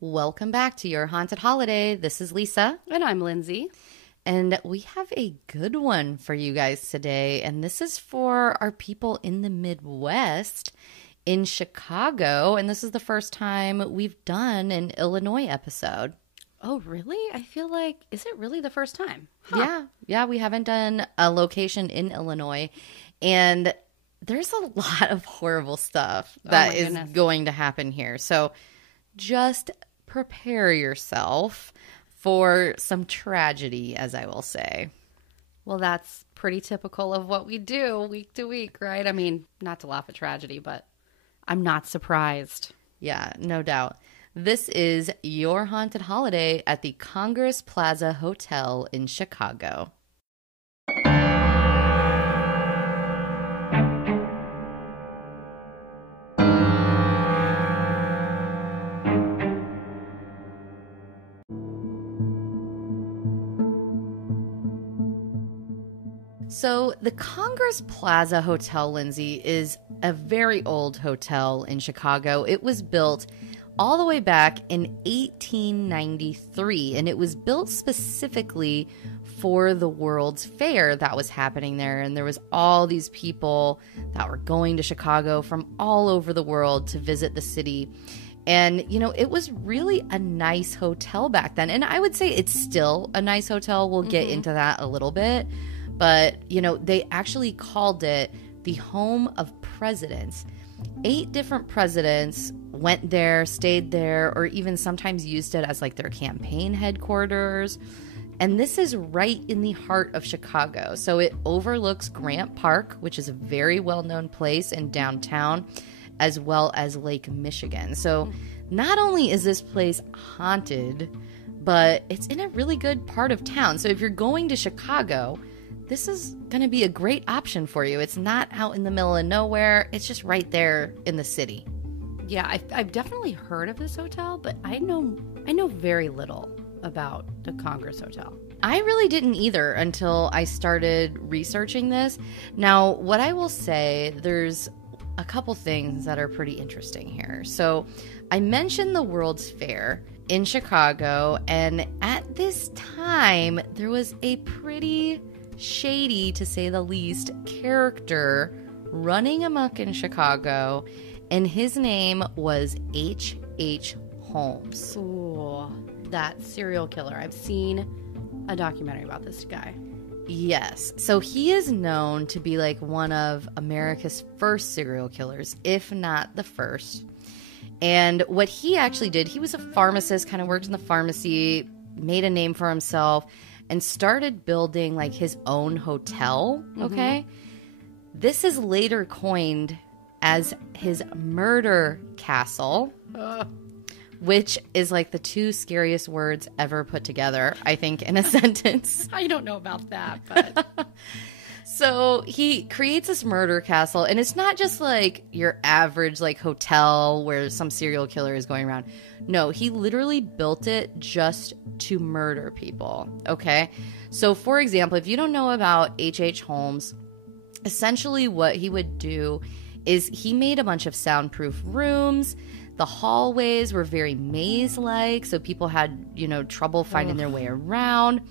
Welcome back to Your Haunted Holiday. This is Lisa. And I'm Lindsay. And we have a good one for you guys today. And this is for our people in the Midwest in Chicago. And this is the first time we've done an Illinois episode. Oh, really? I feel like, is it really the first time? Huh. Yeah, we haven't done a location in Illinois. And there's a lot of horrible stuff that is going to happen here. So just prepare yourself for some tragedy, as I will say. Well, that's pretty typical of what we do week to week, right? I mean, not to laugh at tragedy, but I'm not surprised. Yeah, no doubt. This is Your Haunted Holiday at the Congress Plaza Hotel in Chicago. So the Congress Plaza Hotel, Lindsay, is a very old hotel in Chicago. It was built all the way back in 1893, and it was built specifically for the World's Fair that was happening there. And there was all these people that were going to Chicago from all over the world to visit the city. And, you know, it was really a nice hotel back then. And I would say it's still a nice hotel. We'll get into that a little bit. But, you know, they actually called it the home of presidents. 8 different presidents went there, stayed there, or even sometimes used it as like their campaign headquarters. And this is right in the heart of Chicago. So it overlooks Grant Park, which is a very well-known place in downtown, as well as Lake Michigan. So not only is this place haunted, but it's in a really good part of town. So if you're going to Chicago, this is going to be a great option for you. It's not out in the middle of nowhere. It's just right there in the city. Yeah, I've definitely heard of this hotel, but I know very little about the Congress Hotel. I really didn't either until I started researching this. Now, what I will say, there's a couple things that are pretty interesting here. So I mentioned the World's Fair in Chicago, and at this time, there was a pretty shady, to say the least, character running amok in Chicago, and his name was H.H. Holmes. Ooh, that serial killer. I've seen a documentary about this guy. Yes. So he is known to be like one of America's first serial killers, if not the first. And what he actually did, he was a pharmacist, kind of worked in the pharmacy, made a name for himself, and started building like his own hotel, okay? This is later coined as his murder castle, which is like the 2 scariest words ever put together, I think, in a sentence. I don't know about that, but... So he creates this murder castle, and it's not just like your average like hotel where some serial killer is going around. No, he literally built it just to murder people, okay? So for example, if you don't know about H.H. Holmes, essentially what he would do is he made a bunch of soundproof rooms. The hallways were very maze-like, so people had, you know, trouble finding their way around.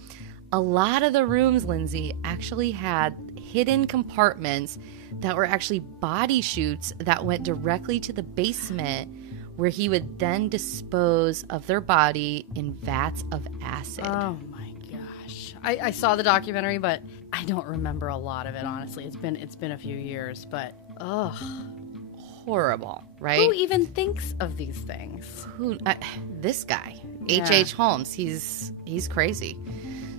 A lot of the rooms, Lindsay, actually had hidden compartments that were actually body chutes that went directly to the basement, where he would then dispose of their body in vats of acid. Oh my gosh. I saw the documentary, but I don't remember a lot of it, honestly. It's been a few years, but horrible, right? Who even thinks of these things? This guy, H.H. Holmes, he's crazy.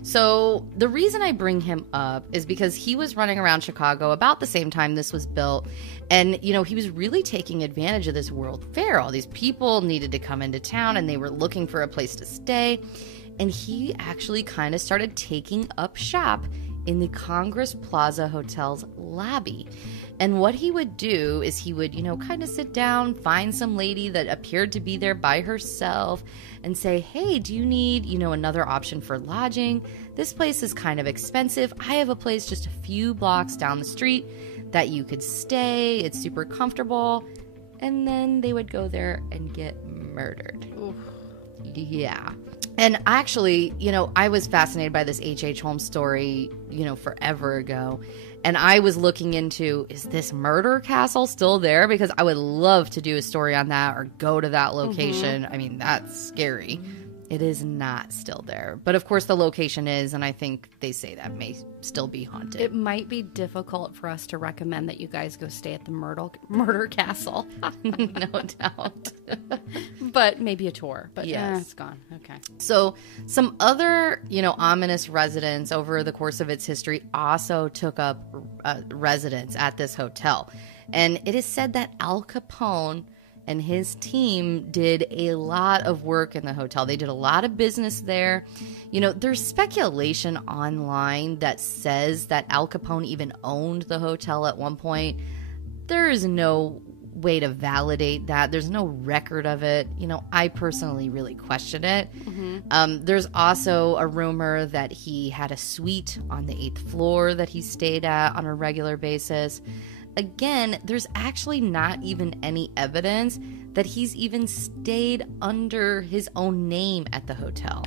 So the reason I bring him up is because he was running around Chicago about the same time this was built. And, you know, he was really taking advantage of this World Fair. All these people needed to come into town and they were looking for a place to stay. And he actually kind of started taking up shop in the Congress Plaza Hotel's lobby. And what he would do is he would, you know, kind of sit down, find some lady that appeared to be there by herself and say, hey, do you need, you know, another option for lodging? This place is kind of expensive. I have a place just a few blocks down the street that you could stay. It's super comfortable. And then they would go there and get murdered. Oof. Yeah. And actually, I was fascinated by this H.H. Holmes story, forever ago. And I was looking into, is this murder castle still there? Because I would love to do a story on that or go to that location. I mean, that's scary. It is not still there. But of course the location is, and I think they say that may still be haunted. It might be difficult for us to recommend that you guys go stay at the murder castle. No doubt. But maybe a tour. But yes. It's gone. Okay. So some other, ominous residents over the course of its history also took up residence at this hotel. And it is said that Al Capone and his team did a lot of work in the hotel. They did a lot of business there. There's speculation online that says that Al Capone even owned the hotel at one point. There is no way to validate that. There's no record of it. I personally really question it. There's also a rumor that he had a suite on the 8th floor that he stayed at on a regular basis. Again, there's actually not even any evidence that he's even stayed under his own name at the hotel.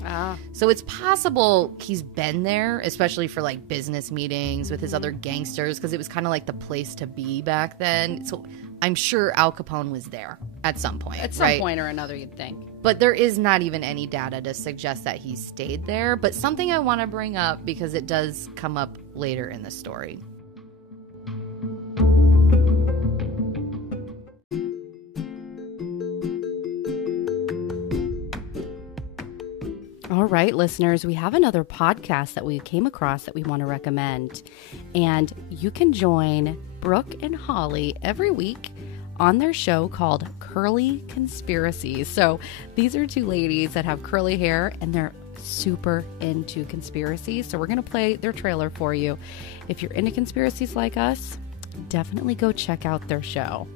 So it's possible he's been there, especially for like business meetings with his other gangsters, because it was kind of like the place to be back then. So I'm sure Al Capone was there at some point. At some point or another, you'd think. But there is not even any data to suggest that he stayed there. But something I want to bring up because it does come up later in the story. All right, listeners, we have another podcast that we came across that we want to recommend. And you can join Brooke and Holly every week on their show called Curly Conspiracies. So these are two ladies that have curly hair and they're super into conspiracies. So we're going to play their trailer for you. If you're into conspiracies like us, definitely go check out their show.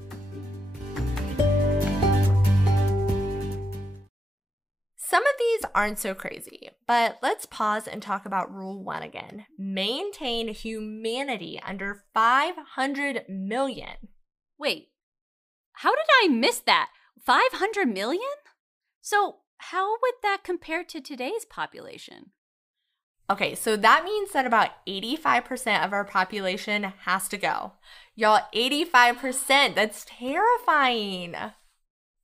Some of these aren't so crazy, but let's pause and talk about Rule 1 again. Maintain humanity under 500 million. Wait, how did I miss that? 500 million? So how would that compare to today's population? Okay, so that means that about 85% of our population has to go. Y'all, 85%, that's terrifying.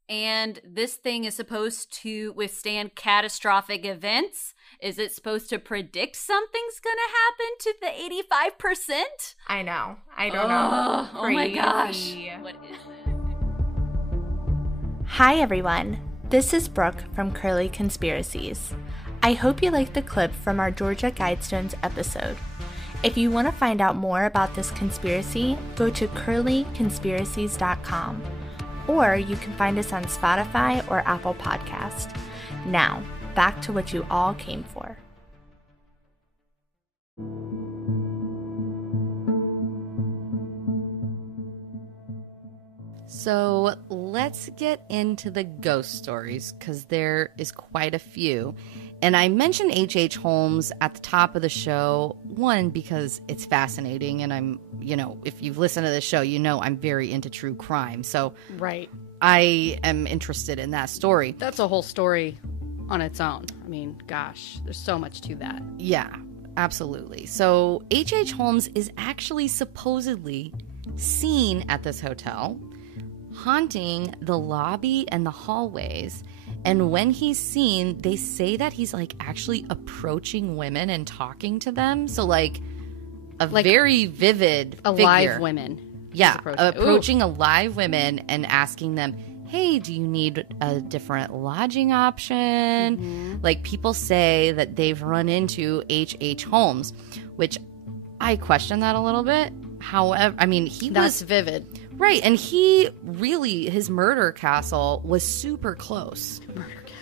And this thing is supposed to withstand catastrophic events? Is it supposed to predict something's gonna happen to the 85%? I know. I don't know. Oh my gosh. What is this? Hi, everyone. This is Brooke from Curly Conspiracies. I hope you liked the clip from our Georgia Guidestones episode. If you want to find out more about this conspiracy, go to curlyconspiracies.com. Or you can find us on Spotify or Apple Podcast. Now, back to what you all came for. So let's get into the ghost stories because there is quite a few. And I mentioned H.H. Holmes at the top of the show, one, because it's fascinating. And I'm, if you've listened to the show, I'm very into true crime. So Right. I am interested in that story. That's a whole story on its own. I mean, gosh, there's so much to that. Yeah, absolutely. So H.H. Holmes is actually supposedly seen at this hotel, haunting the lobby and the hallways. And when he's seen, they say that he's actually approaching women and talking to them. So very vivid Alive figure. women. Yeah, approaching alive women and asking them, hey, do you need a different lodging option? People say that they've run into H.H. Holmes, which I question that a little bit. However, That's vivid. Right, and his murder castle was super close.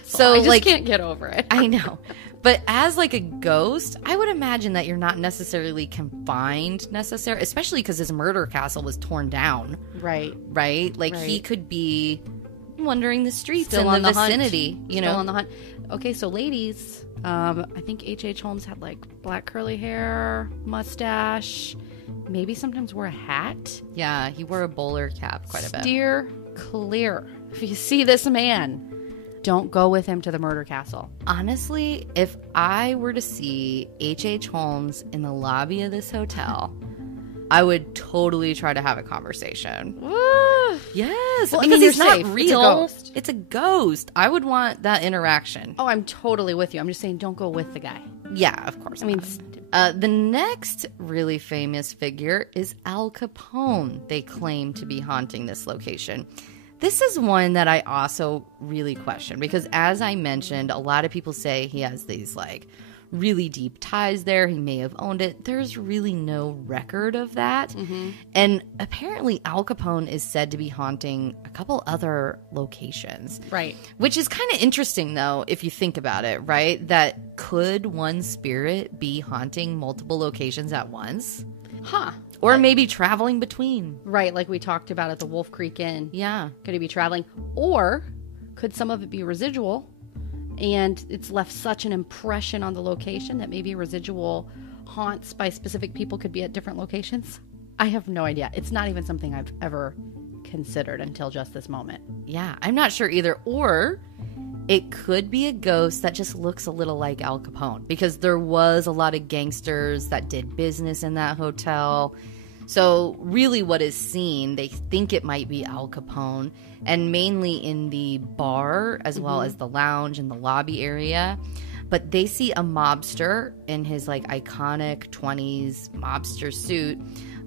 So I just can't get over it. I know. But as a ghost, I would imagine that you're not necessarily confined especially because his murder castle was torn down. Right. Right? He could be wandering the streets Still in the on the vicinity. hunt. Still on the hunt. Okay, so ladies, I think H.H. Holmes had black curly hair, mustache, maybe sometimes wore a hat. Yeah, he wore a bowler cap quite a bit. Steer clear. If you see this man, Don't go with him to the murder castle. Honestly, if I were to see H.H. Holmes in the lobby of this hotel, I would totally try to have a conversation. Yes, Well, I because mean, he's you're not safe. It's a real. ghost. It's a ghost. I would want that interaction. Oh, I'm totally with you. I'm just saying don't go with the guy. Yeah, of course. I mean, the next really famous figure is Al Capone. They claim to be haunting this location. This is one that I also really question because, as I mentioned, a lot of people say he has these like really deep ties there. He may have owned it. There's really no record of that. And apparently Al Capone is said to be haunting a couple other locations. right. Which is kind of interesting, though, if you think about it, right? That could one spirit be haunting multiple locations at once? Huh. Or maybe traveling between. Right, like we talked about at the Wolf Creek Inn. Yeah. Could he be traveling? Or could some of it be residual and it's left such an impression on the location that maybe residual haunts by specific people could be at different locations? I have no idea. It's not even something I've ever considered until just this moment. Yeah, I'm not sure either. Or it could be a ghost that just looks a little like Al Capone because there was a lot of gangsters that did business in that hotel. So really what is seen, they think it might be Al Capone, and mainly in the bar as well as the lounge and the lobby area. But they see a mobster in his like iconic 20s mobster suit.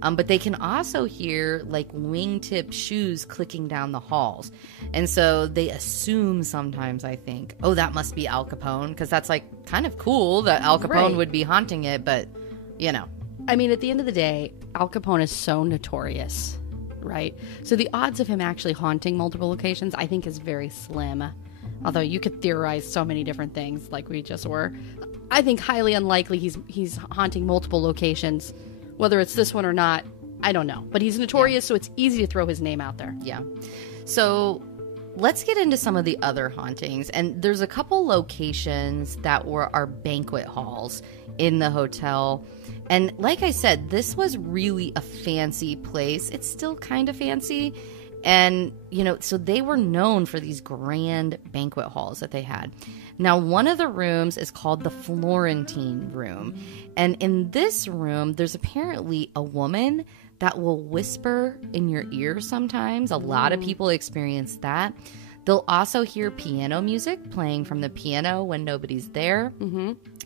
But they can also hear like wingtip shoes clicking down the halls. And so they assume sometimes, I think, oh, that must be Al Capone, because that's like kind of cool that Al Capone Right. would be haunting it. But, you know. I mean, at the end of the day, Al Capone is so notorious, right? So the odds of him actually haunting multiple locations, I think, is very slim. Although you could theorize so many different things like we just were. I think highly unlikely he's haunting multiple locations. Whether it's this one or not, I don't know. But he's notorious, so it's easy to throw his name out there. Yeah. So let's get into some of the other hauntings. And there's a couple locations that were our banquet halls in the hotel. And like I said, this was really a fancy place. It's still kind of fancy. And, you know, so they were known for these grand banquet halls that they had. Now, one of the rooms is called the Florentine Room. And in this room, there's apparently a woman that will whisper in your ear sometimes. A lot of people experience that. They'll also hear piano music playing from the piano when nobody's there,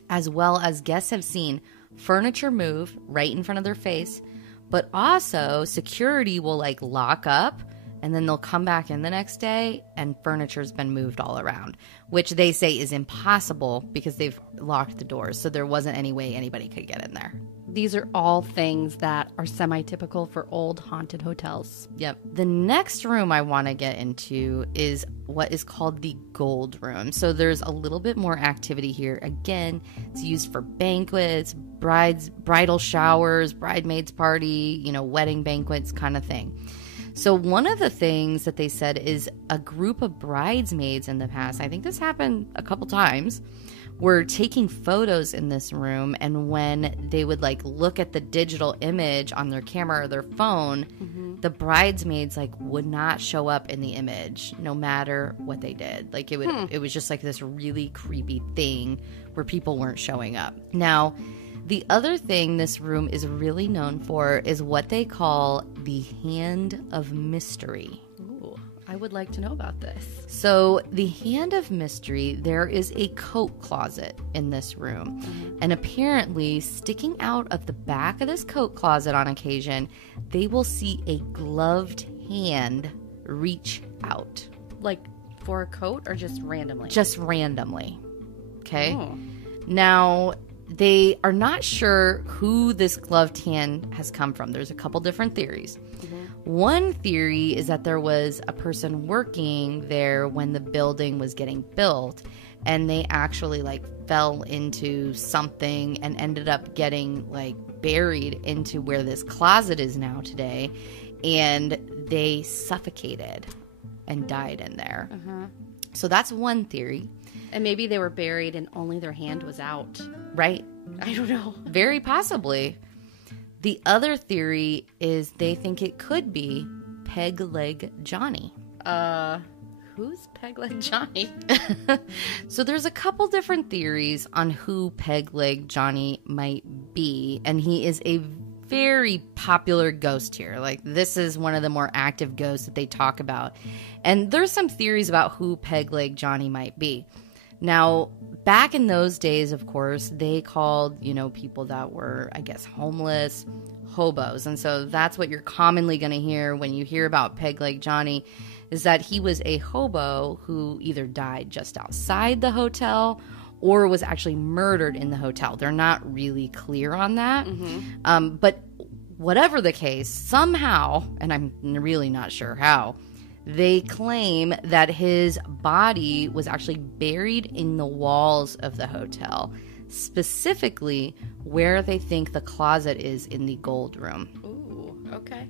as well as guests have seen furniture move right in front of their face. But also, security will like lock up, and then they'll come back in the next day and furniture's been moved all around, which they say is impossible because they've locked the doors. So there wasn't any way anybody could get in there. These are all things that are semi-typical for old haunted hotels. Yep. The next room I want to get into is what is called the Gold Room. So there's a little bit more activity here. Again, it's used for banquets, bridal showers, bridesmaids party, you know, wedding banquets kind of thing. So one of the things that they said is a group of bridesmaids in the past, I think this happened a couple times, were taking photos in this room, and when they would like look at the digital image on their camera or their phone, the bridesmaids like would not show up in the image no matter what they did. Like it would it was just like this really creepy thing where people weren't showing up. Now, the other thing this room is really known for is what they call the Hand of Mystery. Ooh, I would like to know about this. So the Hand of Mystery, there is a coat closet in this room. And apparently, sticking out of the back of this coat closet on occasion, they will see a gloved hand reach out. Like for a coat or just randomly? Just randomly. Okay? Oh. Now, they are not sure who this gloved hand has come from. There's a couple different theories. One theory is that there was a person working there when the building was getting built, and they actually like fell into something and ended up getting like buried into where this closet is now today, and they suffocated and died in there. So that's one theory. And maybe they were buried and only their hand was out. Right. I don't know. Very possibly. The other theory is they think it could be Peg Leg Johnny. who's Peg Leg Johnny? So there's a couple different theories on who Peg Leg Johnny might be, and he is a very popular ghost here. Like, this is one of the more active ghosts that they talk about. And there's some theories about who Peg Leg Johnny might be. Now, back in those days, of course, they called, people that were, I guess, homeless, hobos. And so that's what you're commonly going to hear when you hear about Peg Leg Johnny, is that he was a hobo who either died just outside the hotel or was actually murdered in the hotel. They're not really clear on that. But whatever the case, somehow, and I'm really not sure how, they claim that his body was actually buried in the walls of the hotel, specifically where they think the closet is in the gold room. Ooh, okay.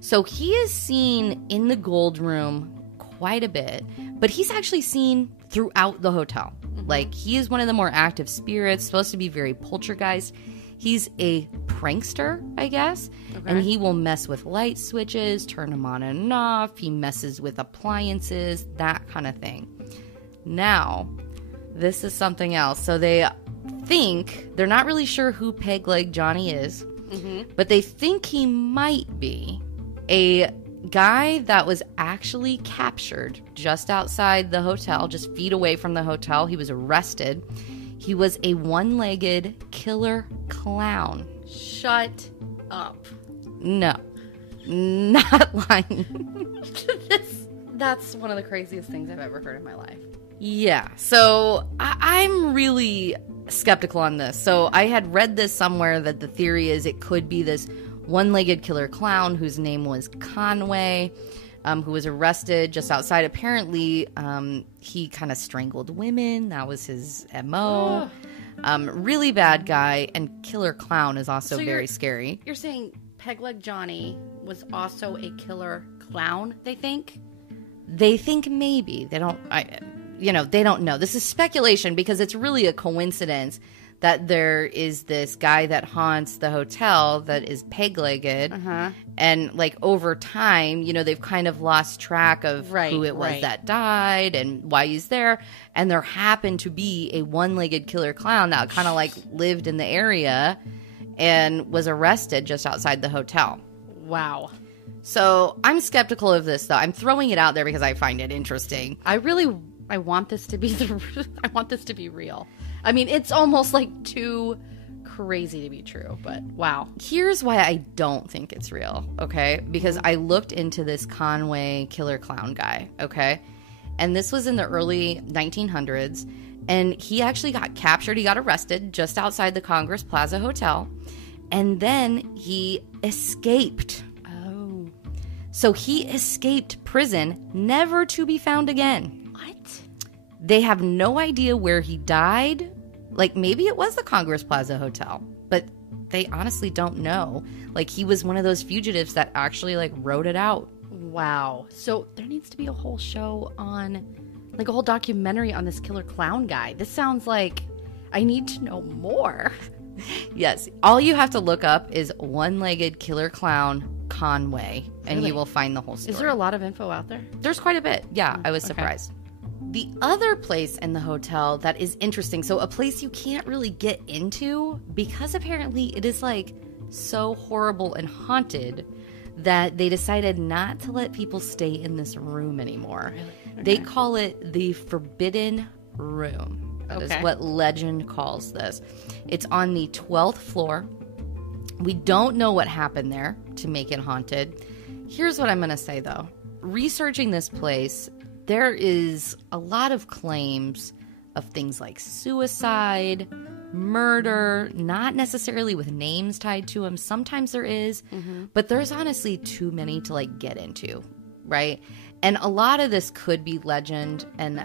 So he is seen in the gold room quite a bit, but he's actually seen throughout the hotel. Like, he is one of the more active spirits, supposed to be very poltergeist. He's a prankster, I guess, and he will mess with light switches, turn them on and off. He messes with appliances, that kind of thing. Now, this is something else. So they think, they're not really sure who Peg Leg Johnny is, but they think he might be a guy that was actually captured just outside the hotel, just feet away from the hotel. He was arrested. He was a one-legged killer clown. Shut up. No, not lying. That's one of the craziest things I've ever heard in my life. Yeah, so I'm really skeptical on this. So I had read this somewhere that the theory is it could be this one-legged killer clown whose name was Conway, who was arrested just outside. Apparently, he kind of strangled women. That was his MO. Really bad guy, and killer clown is also very scary. You're saying Peg Leg Johnny was also a killer clown, they think? They think maybe. They don't know. This is speculation because it's really a coincidence that there is this guy that haunts the hotel that is peg-legged. And, like, over time, they've kind of lost track of who it was that died and why he's there. And there happened to be a one-legged killer clown that kind of, like, lived in the area and was arrested just outside the hotel. Wow. So I'm skeptical of this, though. I'm throwing it out there because I find it interesting. I want this to be I want this to be real. I mean, it's almost like too crazy to be true, but wow. Here's why I don't think it's real, okay? Because I looked into this Conway killer clown guy, okay? And this was in the early 1900s, and he actually got captured. He got arrested just outside the Congress Plaza Hotel, and then he escaped. Oh. So he escaped prison, never to be found again. What? They have no idea where he died. Like, maybe it was the Congress Plaza Hotel, but they honestly don't know. Like, he was one of those fugitives that actually, like, wrote it out. Wow. So there needs to be a whole show on, like, a whole documentary on this killer clown guy. This sounds like I need to know more. Yes. All you have to look up is one-legged killer clown Conway, and Really? you will find the whole story. Is there a lot of info out there? There's quite a bit. Yeah, I was okay. surprised. The other place in the hotel that is interesting, so a place you can't really get into because apparently it is like so horrible and haunted that they decided not to let people stay in this room anymore. Really? Okay. They call it the Forbidden Room. That is what legend calls this. It's on the 12th floor. We don't know what happened there to make it haunted. Here's what I'm going to say, though. Researching this place, there is a lot of claims of things like suicide, murder, not necessarily with names tied to them. Sometimes there is, but there's honestly too many to, like, get into, right? And a lot of this could be legend, and,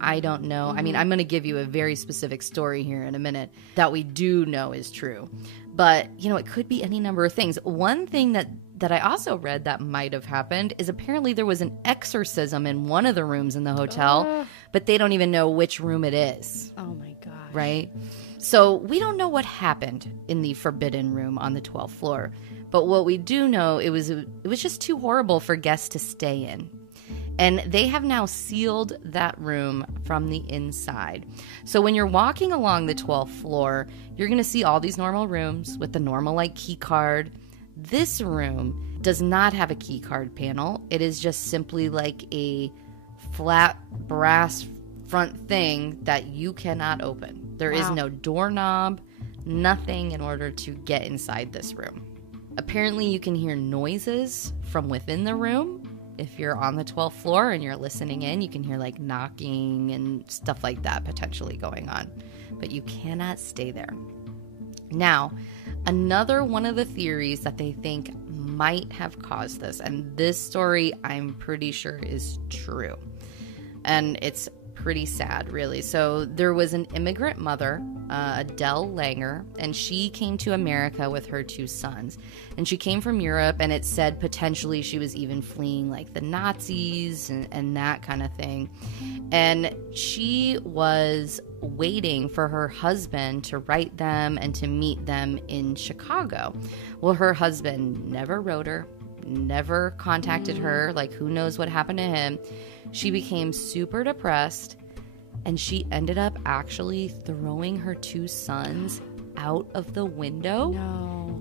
I don't know. I mean, I'm going to give you a very specific story here in a minute that we do know is true. But, it could be any number of things. One thing that I also read that might have happened is apparently there was an exorcism in one of the rooms in the hotel, but they don't even know which room it is. Oh, my gosh. Right? So we don't know what happened in the Forbidden Room on the 12th floor. But what we do know, it was just too horrible for guests to stay in. And they have now sealed that room from the inside. So when you're walking along the 12th floor, you're going to see all these normal rooms with the normal like key card. This room does not have a key card panel. It is just simply like a flat brass front thing that you cannot open. There is no doorknob, nothing in order to get inside this room. Apparently you can hear noises from within the room. If you're on the 12th floor and you're listening in, you can hear like knocking and stuff like that potentially going on. But you cannot stay there. Now, another one of the theories that they think might have caused this, and this story I'm pretty sure is true. And it's pretty sad, really. So there was an immigrant mother, Adele Langer, and she came to America with her 2 sons. And she came from Europe, and it said potentially she was even fleeing like the Nazis and that kind of thing. And she was waiting for her husband to write them and to meet them in Chicago. Well, her husband never wrote her, never contacted her. Like, who knows what happened to him? She became super depressed, and she ended up actually throwing her 2 sons out of the window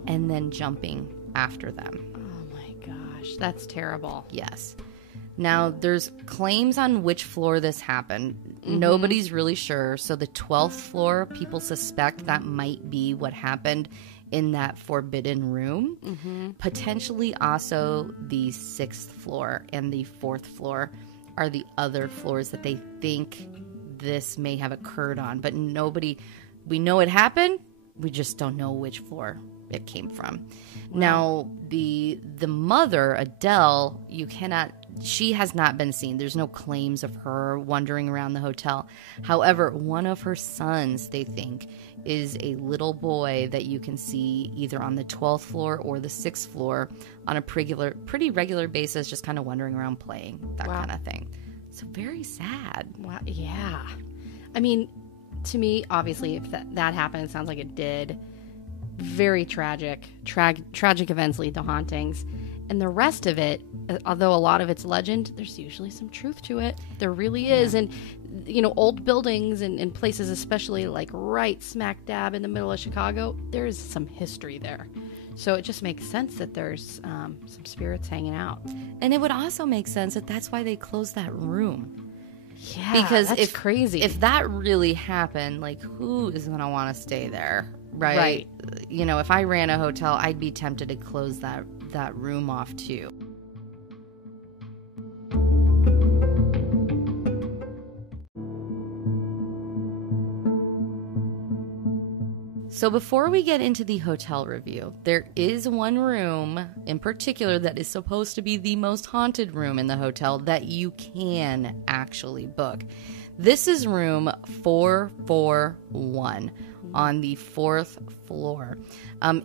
and then jumping after them. Oh my gosh, that's terrible. Yes. Now, there's claims on which floor this happened. Nobody's really sure. So the 12th floor, people suspect that might be what happened in that forbidden room. Potentially also the 6th floor and the 4th floor are the other floors that they think this may have occurred on. But we know it happened, we just don't know which floor it came from. Wow. Now, the mother, Adele, she has not been seen. There's no claims of her wandering around the hotel. However, one of her sons, they think, is a little boy that you can see either on the 12th floor or the 6th floor on a pretty regular basis, just kind of wandering around playing, that kind of thing. So very sad. Wow. Yeah. I mean, to me, obviously, if that happened, it sounds like it did. Very tragic. Tragic events lead to hauntings. And the rest of it, although a lot of it's legend, there's usually some truth to it. There really is. And, old buildings and places, especially like right smack dab in the middle of Chicago, there is some history there. So it just makes sense that there's some spirits hanging out. And it would also make sense that that's why they closed that room. Yeah, because that's crazy. If that really happened, like, who is going to want to stay there, right? If I ran a hotel, I'd be tempted to close that room off too. So before we get into the hotel review, there is one room in particular that is supposed to be the most haunted room in the hotel that you can actually book. This is room 441 on the 4th floor.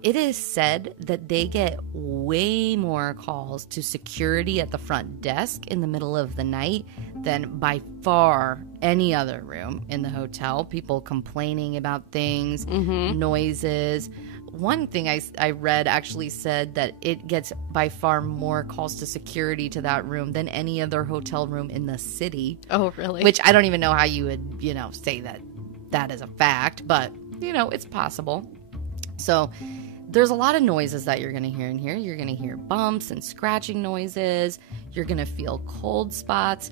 It is said that they get way more calls to security at the front desk in the middle of the night than by far any other room in the hotel. People complaining about things, noises. One thing I read actually said that it gets by far more calls to security to that room than any other hotel room in the city. Oh, really? Which I don't even know how you would, say that is a fact, but, it's possible. So there's a lot of noises that you're going to hear in here. You're going to hear bumps and scratching noises. You're going to feel cold spots.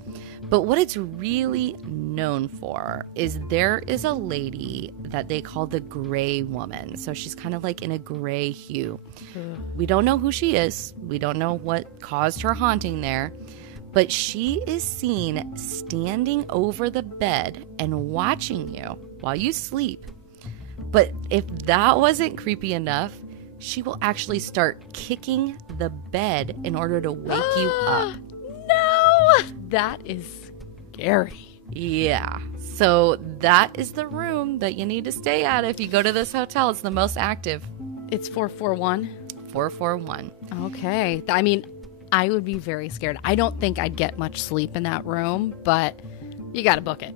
But what it's really known for is there is a lady that they call the gray woman. So she's kind of like in a gray hue. We don't know who she is. We don't know what caused her haunting there. But she is seen standing over the bed and watching you while you sleep. But if that wasn't creepy enough, she will actually start kicking the bed in order to wake you up. No! That is scary. Yeah. So that is the room that you need to stay at if you go to this hotel. It's the most active. It's 441? 441. Okay. I mean, I would be very scared. I don't think I'd get much sleep in that room, but you got to book it.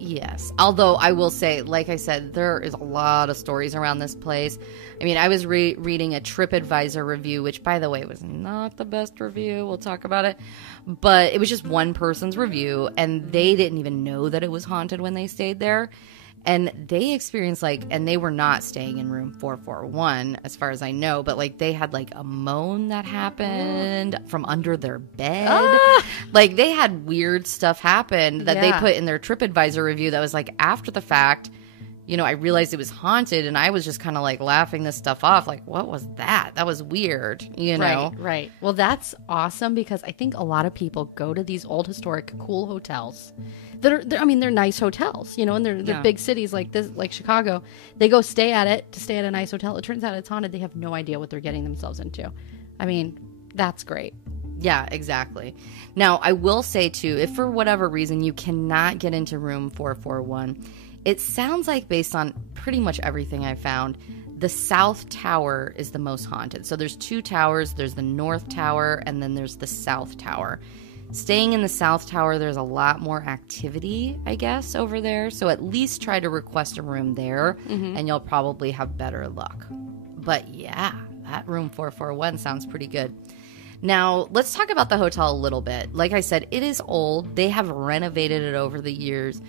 Yes. Although I will say, like I said, there is a lot of stories around this place. I mean, I was reading a TripAdvisor review, which, by the way, was not the best review. We'll talk about it. But it was just one person's review, and they didn't even know that it was haunted when they stayed there. And they experienced, like, and they were not staying in room 441, as far as I know, but, like, they had, like, a moan that happened from under their bed. Like, they had weird stuff happen that they put in their TripAdvisor review that was, like, after the fact. You know, I realized it was haunted, and I was just kind of, like, laughing this stuff off. Like, what was that? That was weird, you know? Right. Well, that's awesome, because I think a lot of people go to these old, historic, cool hotels. They're nice hotels, you know, and they're big cities like this, like Chicago. They go stay at a nice hotel. It turns out it's haunted. They have no idea what they're getting themselves into. I mean, that's great. Yeah, exactly. Now, I will say, too, if for whatever reason you cannot get into room 441, it sounds like, based on pretty much everything I found, the South Tower is the most haunted. So there's 2 towers. There's the North Tower, and then there's the South Tower. Staying in the South Tower, there's a lot more activity, I guess, over there. So at least try to request a room there, and you'll probably have better luck. But yeah, that room 441 sounds pretty good. Now, let's talk about the hotel a little bit. Like I said, it is old. They have renovated it over the years.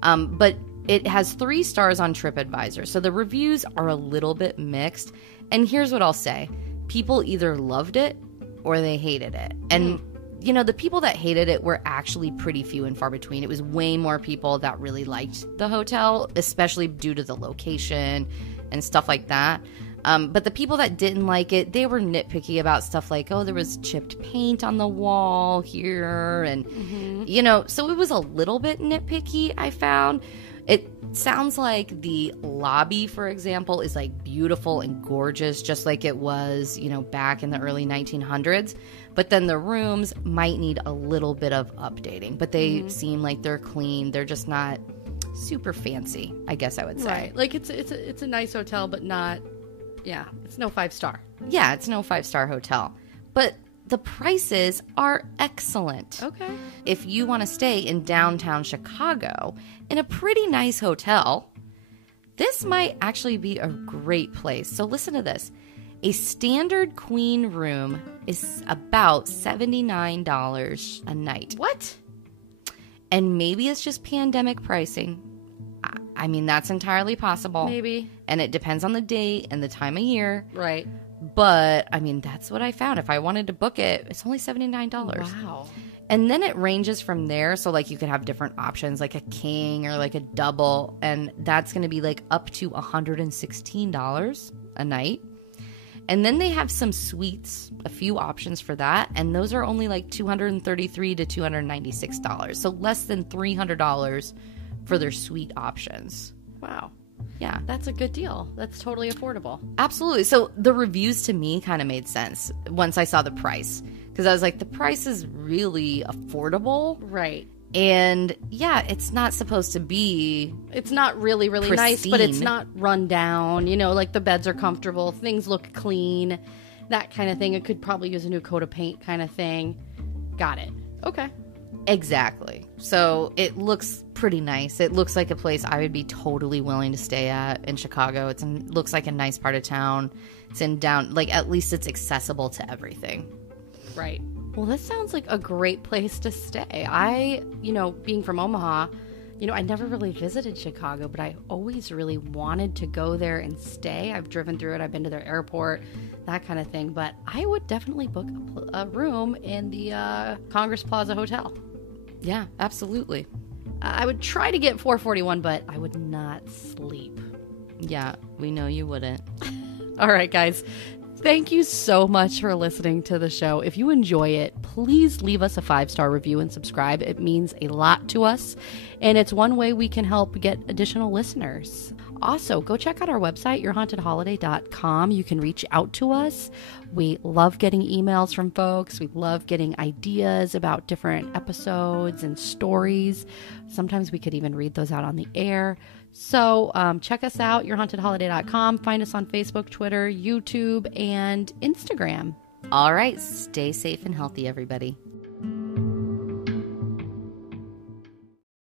But it has 3 stars on TripAdvisor. So the reviews are a little bit mixed. And here's what I'll say. People either loved it or they hated it. And you know, the people that hated it were actually pretty few and far between. It was way more people that really liked the hotel, especially due to the location and stuff like that. But the people that didn't like it, they were nitpicky about stuff like, oh, there was chipped paint on the wall here. And, you know, so it was a little bit nitpicky, I found. It sounds like the lobby, for example, is like beautiful and gorgeous, just like it was, you know, back in the early 1900s. But then the rooms might need a little bit of updating, but they seem like they're clean. They're just not super fancy, I guess I would say. Right. Like it's a nice hotel, but not, it's no 5-star. Yeah, it's no 5-star hotel. But the prices are excellent. Okay. If you want to stay in downtown Chicago in a pretty nice hotel, this might actually be a great place. So listen to this. A standard queen room is about $79 a night. What? And maybe it's just pandemic pricing. I mean, that's entirely possible. Maybe. And it depends on the date and the time of year. Right. But, I mean, that's what I found. If I wanted to book it, it's only $79. Wow. And then it ranges from there. So, like, you could have different options, like a king or like a double. And that's going to be, like, up to $116 a night. And then they have some suites, a few options for that. And those are only, like, $233 to $296. So less than $300 for their suite options. Wow. Yeah. That's a good deal. That's totally affordable. Absolutely. So the reviews to me kind of made sense once I saw the price. Because I was like, the price is really affordable. Right. And yeah, it's not supposed to be... It's not really, really nice, but it's not run down. You know, like the beds are comfortable. Things look clean. That kind of thing. It could probably use a new coat of paint kind of thing. Got it. Okay. Exactly. So it looks pretty nice. It looks like a place I would be totally willing to stay at in Chicago. It looks like a nice part of town. It's in down... Like, at least it's accessible to everything. Right. Well, this sounds like a great place to stay. I, being from Omaha, I never really visited Chicago, but I always really wanted to go there and stay. I've driven through it. I've been to their airport, that kind of thing. But I would definitely book a room in the Congress Plaza Hotel. Yeah, absolutely. I would try to get 441, but I would not sleep. Yeah, we know you wouldn't. All right, guys. Thank you so much for listening to the show. If you enjoy it, please leave us a 5-star review and subscribe. It means a lot to us, and it's one way we can help get additional listeners. Also, go check out our website, yourhauntedholiday.com. You can reach out to us. We love getting emails from folks. We love getting ideas about different episodes and stories. Sometimes we could even read those out on the air. So check us out, yourhauntedholiday.com. Find us on Facebook, Twitter, YouTube, and Instagram. All right. Stay safe and healthy, everybody.